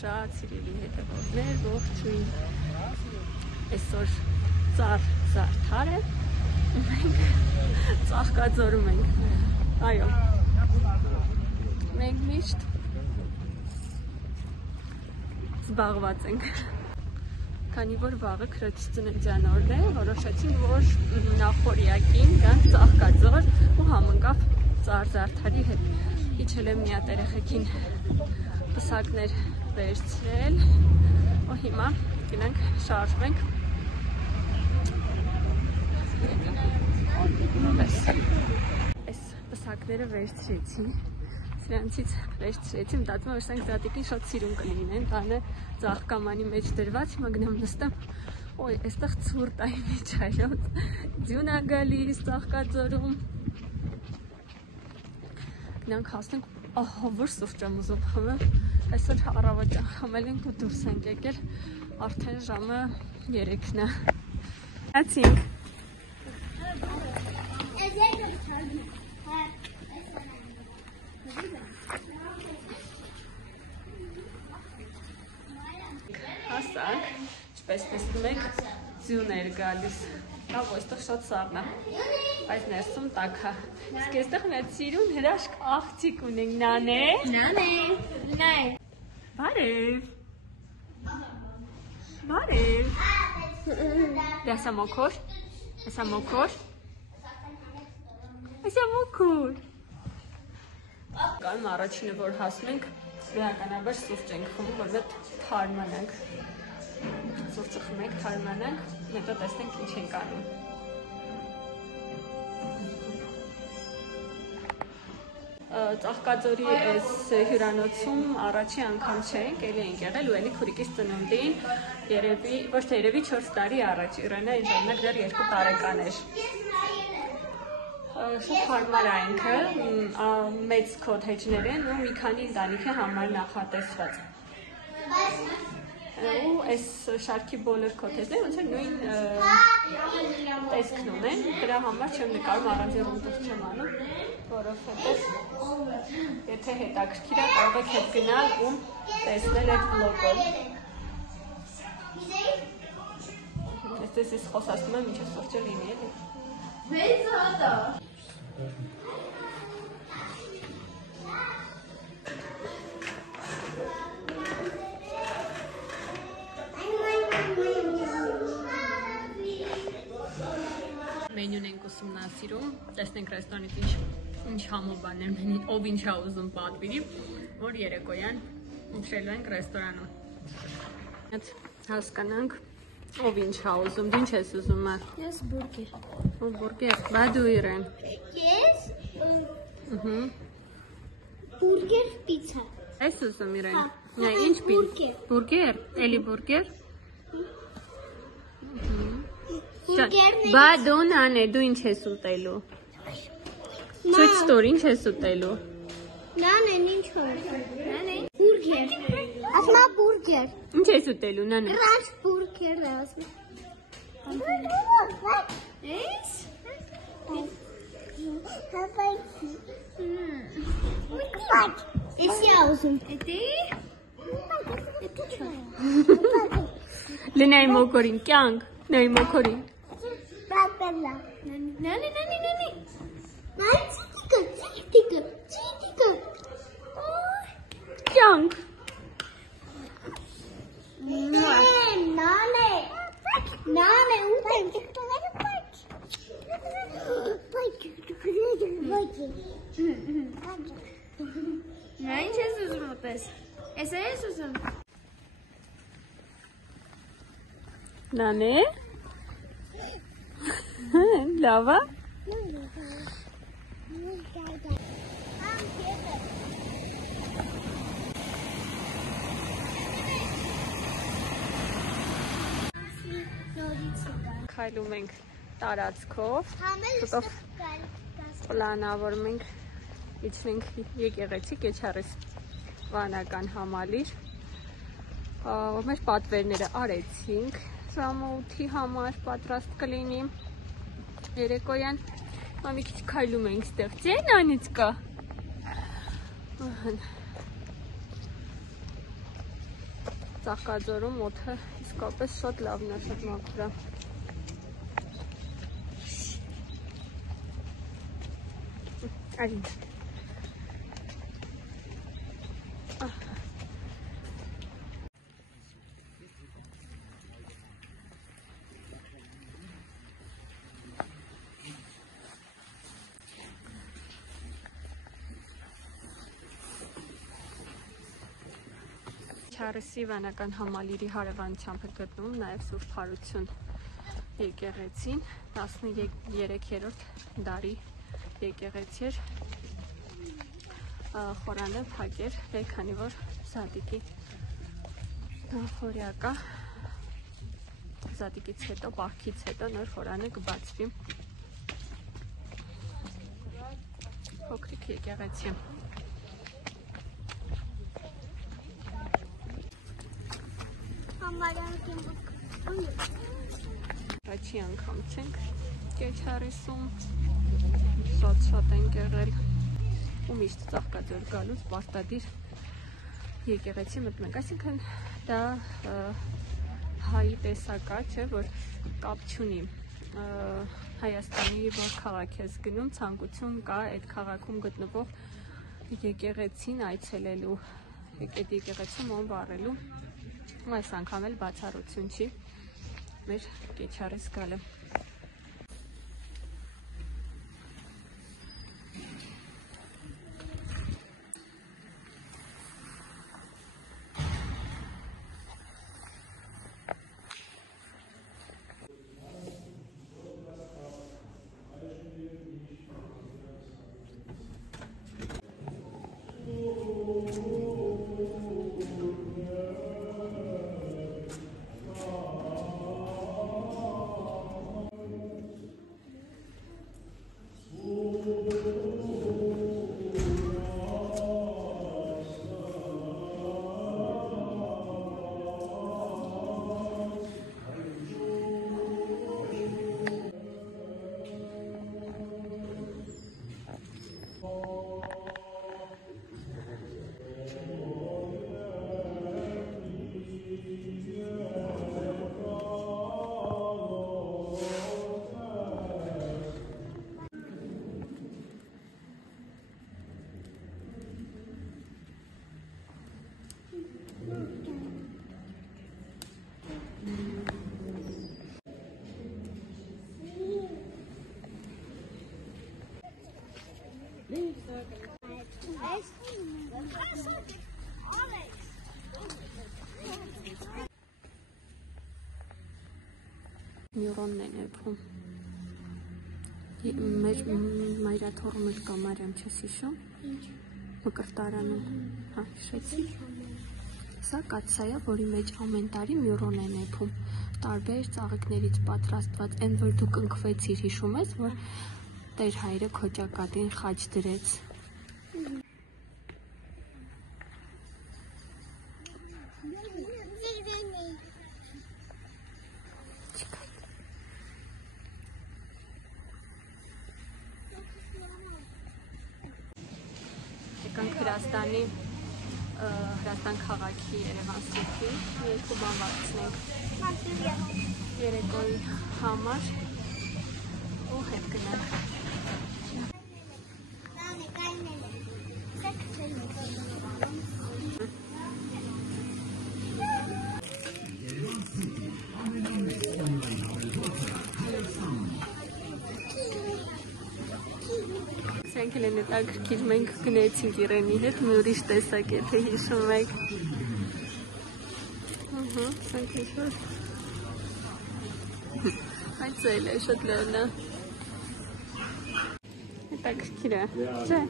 շատ սիրելի հետևորդներ, ողջույն։ Այսօր ծառ զարդար է, մենք ծաղկաձորում ենք, այո, մենք միշտ զբաղված ենք, քանի որ վաղը քրոջի ծննդյան օրն է, որոշեցինք, որ նախօրյակին գանք ծաղկաձոր ու համընկավ ծառ զարդարի հետ, իջել եմ մի հատ երեխեքին պսակներ վերցրել, ու հիմա գնանք շարժվենք։ Այս պսակները վերցրեցի, սրանցից վերցրեցի, մտածում եմ, որ սրանք զատիկին շատ սիրուն կլինեն, տանը ծաղկամանի մեջ դրված, հիմա գնամ նստեմ, ոյ, այստեղ ցուրտ է մեջ այլոց, ձյուն է գալիս ծաղկաձորում, գնանք հասնենք, ահա որ սուրճ եմ ուզում խմել, այսօր առավոտյան խմել ենք ու դուրս ենք եկել, արդեն ժամը 3-ն է, հացինք։ Հասանք, ինչպես տեսնում եք, ձյուն էր գալիս, լավ, այստեղ շատ սառն է, բայց ներսում տաք է, իսկ այստեղ մի հատ սիրուն հրաշք աղջիկ ունենք, Նանե։ Նանե։ Բարև։ Բարև։ Դասա մոքոր։ Ասա մոքոր։ Ասա մոքոր։ Կանում առաջինը, որ հասնում ենք, բնականաբար սուրճ ենք խմում, որ մետ թարմանանք, սուրճը խմենք, թարմանանք, հետո տեսնենք ինչ ենք անում։ Ծաղկաձորի այս հյուրանոցում առաջի անգամ չենք, էլի ենք եղել ու էլի քուրիկիս ծնունդին, ոչ թե երևի 4 տարի առաջ, Իրենը այն ժամանակ դեռ 2 տարեկան էր։ Շատ հարմար է ինքը, մեծ քոթեջներ են ու մի քանի ընտանիքի համար նախատեսված։ Ու այս շարքի բոլոր քոթեջները ոնց որ նույն տեսքն ունեն, դրա համար չեմ նկարում, առանց եռունդուց չեմ անում, որովհետև եթե հետաքրքիր է, կարող եք հետ գնալ ու տեսնել այդ բլոգով։ Այստեղ ես խոսացնում եմ, ինչը սուրճը լինի էլի։ Մեծ հատա։ Մենյուն ենք ուսումնասիրում, տեսնենք ռեստորանից ինչ համով բաներ մենի, ով ինչ է ուզում պատվիրի, որ երեկոյան ընտրելու ենք ռեստորանում։ Հասկանանք, ով ինչ է ուզում, դու ինչ ես ուզում է։ Ես բուրգեր։ Ու բուրգեր, բա դու Իրեն։ Ես բուրգեր պիցա։ Ես ուզում Իրեն։ Նա ինչ պիցա։ Բուրգեր, էլի բուրգեր։ Բա դու Նանե, դու ինչ ես ուտելու։ Ցույց տուր, ինչ ես ուտելու։ Նանեն ինչ Նանե բուրգեր։ Ասма բուրգեր։ Ինչ ես ուտելու Նանե։ Ռաս բուրգեր ասում։ Էս։ Հապա։ Էս яузում։ Էդի։ Լենայի մոկորին կյանք, նայի մոկորին։ Պապելա։ Նանի։ Նայ ճիտիկը։ Կյանք։ Նանե, ուտենք։ Նա ինչ ես ուզում ուտես։ Ես ես ուզում։ Նանե։ Լավ է։ Քայլում ենք տարածքով, շուտով պլանավորում ենք իջնենք եկեղեցի Կեչարես վանական համալիր, մեր պատվերները արեցինք, ժամը 8-ի համար պատրաստ կլինի երեկոյան, մի քիչ քայլում ենք ստեղ, չէ՞ Նանիցկա։ Ծաղկաձորում օդը իսկապես շատ լավն է, շատ մաքուր է։ Արին։ Չարեսի վանական համալիրի հարևանությամբ է գտնվում նաև Սուրբ Հարություն եկեղեցին, 13-րդ դարի եկեղեցի էր, խորանը փակ էր, քանի որ Զատիկի նախօրյակա, Զատիկից հետո, պահքից հետո նոր խորանը կբացվի, փոքրիկ եկեղեցի։ Առաջի անգամ չենք Կեչարիսում, շատ ենք եղել ու միշտ Ծաղկաձոր գալուց պարտադիր եկեղեցի մտնում ենք, այսինքն դա հայի տեսակ է, չէ, որ կապ չունի Հայաստանի որ քաղաք ես գնում, ցանկություն կա այդ քաղաքում գտնվող եկեղեցին այցելելու, այդ եկեղեցու մոմ վառելու, այս անգամ էլ բացառություն չի մեր Կեչարիս գալը։ Մյուրոնն են էփում։ Մեր մայրաթոռում էլ կա Մարիամ, չես հիշում։ Մկրտարանում, հա, հիշեցի։ Սա կաթսայա, որի մեջ ամեն տարի մյուրոն են էփում։ Տարբեր ծաղիկներից պատրաստված, այն որ դու կնքվեցիր, հիշում ես, որ Տեր հայրը քո ճակատին խաչ դրեց։ Հրաստանի Հրաստան քաղաքի Երևան սրտի երկու բան վարձնենք երեկոյի համար ու հետ գնանք։ Սենք էլ են հետաքրքիր, մենք գնեցինք Իրենի հետ, մի ուրիշ տեսակ, եթե հիշում եք։ Սենք հիշում։ Այդ ծել է, շատ լավն է։ Հետաքրքիր է, չէ։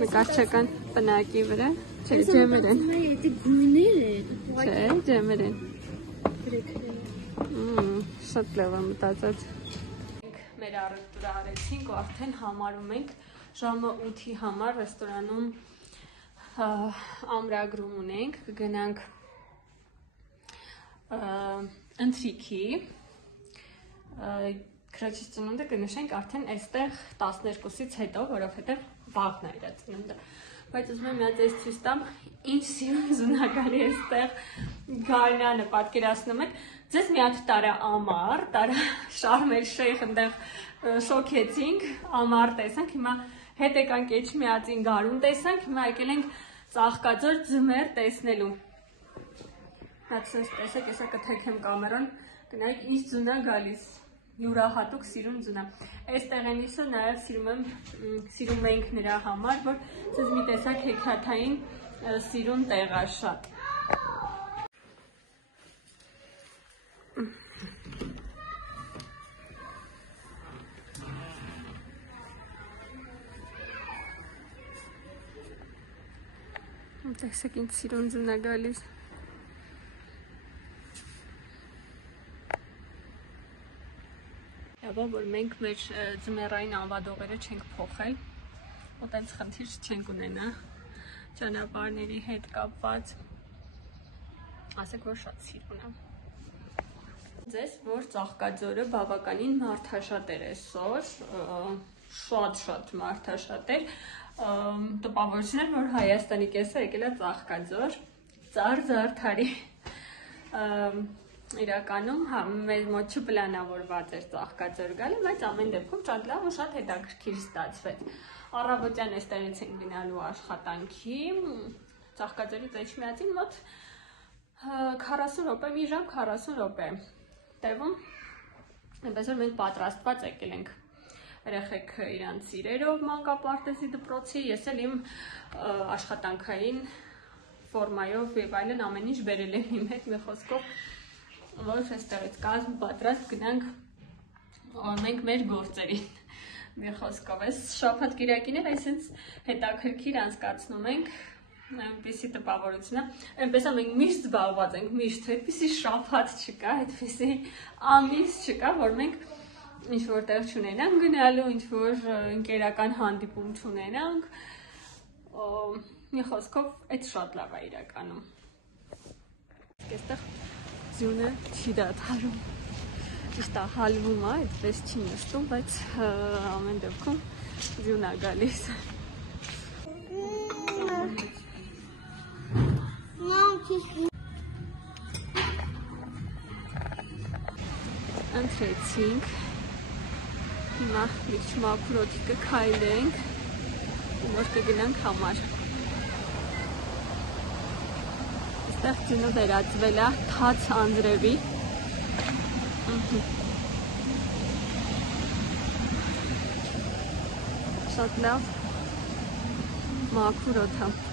Նկարչական պնակի վրա, չէ, ջեմեր են։ Չէ, ջեմեր են։ Շատ լավ է մտածած։ Մեր առևտուրը արեցինք ու արդեն համարում ենք ժամը 8-ի համար ռեստորանում ամրագրում ունենք, կգնանք ընթրիքի, քրոջից ծնունդը կնշենք արդեն այստեղ 12-ից հետո, որովհետև վաղն է իր ծնունդը։ բայց ուզում եմ միած այս ցույց տամ, ինչ սիրուն զունակալի է այստեղ գարնանը, պատկերացնում եք, ձեզ մի հատ տարա ամառ, տարա շարմել շեյխ ընդեղ շոքեցինք, ամառ տեսանք, հիմա հետ եկանք Էջմիածին գարուն տեսանք, հիմա եկել ենք Ծաղկաձոր ձմեռ տեսնելու։ Հատ սենց տեսեք, եսա կթեքեմ կամերան, գնայք ինչ ձուն է գալիս, յուրահատուկ սիրուն ձուն է։ Այս տեղենիսը նաև սիրում ենք նրա համար, որ ձեզ մի տեսակ հեքիաթային սիրուն տեղ է շատ։ Տեսեք ինչ սիրուն ձուն է գալիս։ Աբա որ մենք մեր ձմեռային անվադողերը չենք փոխել, այտենց խնդիր չենք ունենա ճանապարհների հետ կապված, ասեք որ շատ սիրուն է։ Ձեզ որ Ծաղկաձորը բավականին մարդաշատ էր այսօր, շատ մարդաշատ էր, տպավորություն էր, որ Հայաստանի կեսը եկել է Ծաղկաձոր, Զարդարի։ Իրականում մեզ մոտ չպլանավորված էր Ծաղկաձոր գալը, բայց ամեն դեպքում շատ լավ ու շատ հետաքրքիր ստացվեց։ Առավոտյան այստեղից ենք գնալու աշխատանքի, Ծաղկաձորից Էջմիածին մոտ 40 րոպե, մի ժամ 40 րոպե տևում, այնպես որ մենք պատրաստված եկել ենք երեխեք իրանց իրերով մանկապարտեզի դպրոցի, ես էլ իմ աշխատանքային ֆորմայով եւ այլն ամեն ինչ բերել եմ իմ հետ, մի խոսքով որ այստեղից կազմ պատրաստ գնանք մենք մեր գործերին, մի խոսքով այս շաբաթ կիրակին էլ այսպես հետաքրքիր անցկացնում ենք, այնպեսի տպավորություն է, այնպես է մենք միշտ զբաղված ենք, միշտ այդպեսի շաբաթ չկա, այդպեսի ամիս չկա, որ մենք ինչ-որ տեղ չունենանք գնալու, ինչ-որ ընկերական հանդիպում չունենանք, մի խոսքով այդ շատ լավ է իրականում։ Այստեղ ձյունը չի դադարում, ճիշտ է հալվում է, այդպես չի նստում, բայց ամեն դեպքում ձյուն է գալիս։ Ընթրեցինք, հիմա մի քիչ մաքուր կքայլենք, որ կգնանք համար։ Այստեղ ձյունը վերածվել է թաց անձրևի։ Շատ լավ մաքուր օդ է։